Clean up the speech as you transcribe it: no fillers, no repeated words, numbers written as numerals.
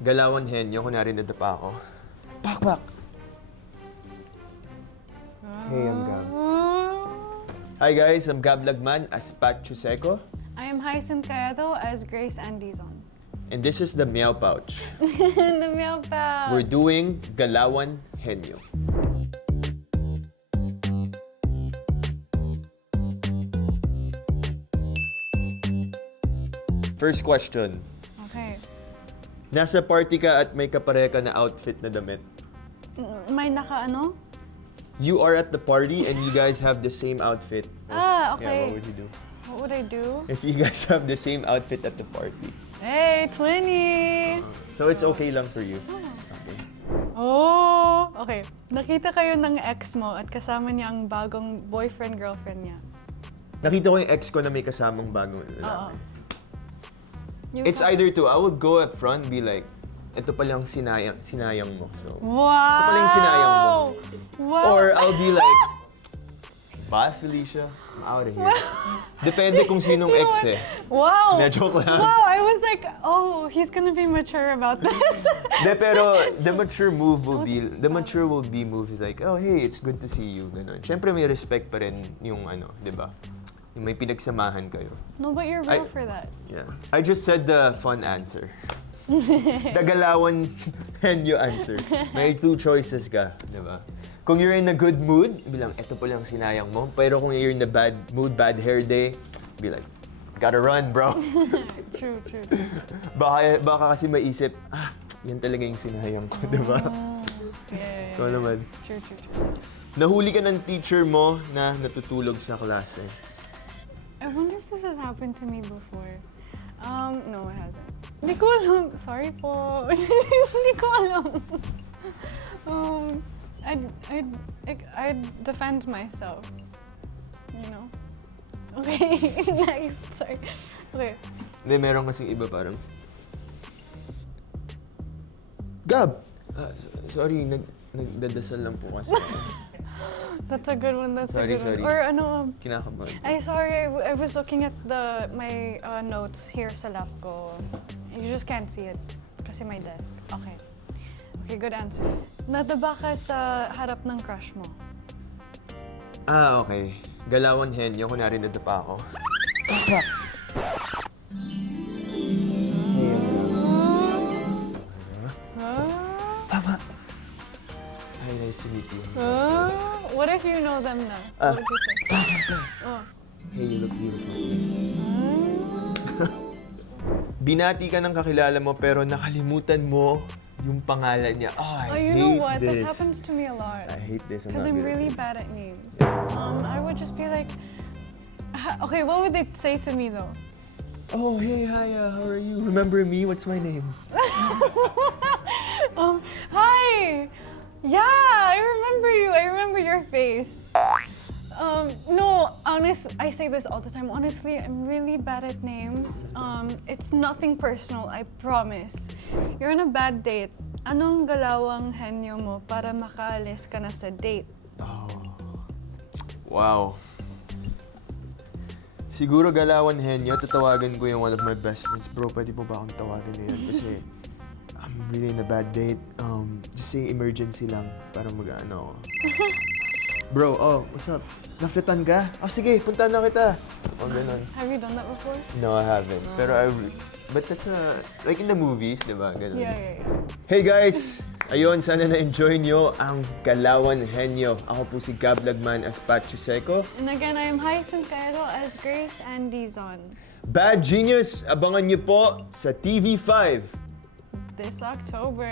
Galawan Henyo, kunwari nadapa ako. Pak! Hey, I'm Gab. Hi guys, I'm Gab Lagman as Pat Chuseco. I am Hyacinth Cayado as Grace Andizon. And this is the Meow Pouch. The Meow Pouch. We're doing Galawan Henyo. First question. Okay. Nasa party ka at may kapare ka na outfit na damit. May naka-ano? You are at the party and you guys have the same outfit. Ah, Yeah, okay. what would you do? What would I do? If you guys have the same outfit at the party. Hey, 20! So it's okay lang for you. Okay. Oh! Okay. Nakita kayo ng ex mo at kasama niya ang bagong boyfriend-girlfriend niya. Nakita ko yung ex ko na may kasamang bagong Oo. lalaki. Yung It's either two. I would go up front and be like, ito palang sinayang mo. So, Wow! ito pala yung sinayang mo. Wow! Or I'll be like, bye Felicia, I'm out of here. Depende kung sinong ex eh. Wow! Na joke lang. Wow! I was like, oh, he's gonna be mature about this. De, pero the mature move will be moves like, oh hey, it's good to see you. Ganun. Siyempre may respect pa rin yung ano, di ba? Yung may pinagsamahan kayo. No, but you're real for that. Yeah. I just said the fun answer. The Galawan Henyo answer. May two choices ka, di ba? Kung you're in a good mood, bilang, eto pa lang sinayang mo. Pero kung you're in a bad mood, bad hair day, be like, gotta run, bro. True. Baka kasi maisip, yan talaga yung sinayang ko, di ba? Yeah. Ikaw naman. True. Nahuli ka ng teacher mo na natutulog sa klase. I wonder if this has happened to me before. No, it hasn't. Hindi ko alam. Sorry po. Hindi ko alam. I'd defend myself. You know? Okay, next. Sorry. Okay. Hindi, meron kasing iba parang, Gab! Sorry, nagdadasal lang po kasi. That's a good one. Sorry. Or ano, Kinakabahan. sorry, I was looking at my notes here sa lap ko. You just can't see it kasi my desk. Okay, good answer. Nadaba ka sa harap ng crush mo. Okay. Galawan Henyo, kunwari nadapa ako. Tama. Hi, nice to meet you. What if you know them na? What would you say? Oh. Hey, you look beautiful. Binati ka ng kakilala mo pero nakalimutan mo yung pangalan niya. I You know hate what? this. This happens to me a lot. I hate this. Because I'm really bad at names. I would just be like, okay, what would they say to me though? Oh, hey, hi, how are you? Remember me? What's my name? Hi! Yeah, I remember you. I remember your face. No, I say this all the time. Honestly, I'm really bad at names. It's nothing personal, I promise. You're on a bad date. Anong galawang henyo mo para makaalis ka na sa date? Oh. Wow. Siguro Galawan Henyo, tatawagan ko yung one of my best friends. Bro, pwede mo ba akong tawagan na yun? Kasi I'm really in a bad date. Just say emergency lang para mag-ano ako. Bro, what's up? Naflitan ka? Sige, puntahan na kita. Ganun. Have you done that before? No, I haven't. Pero but that's like in the movies, di ba? Ganun. Yeah. Hey guys! Ayun, sana na-enjoy nyo ang Galawan Henyo. Ako po si Gab Lagman as Pat Chuseco. And again, I am Hyacinth Cayado as Grace Andizon. Bad Genius, abangan nyo po sa TV5. This October.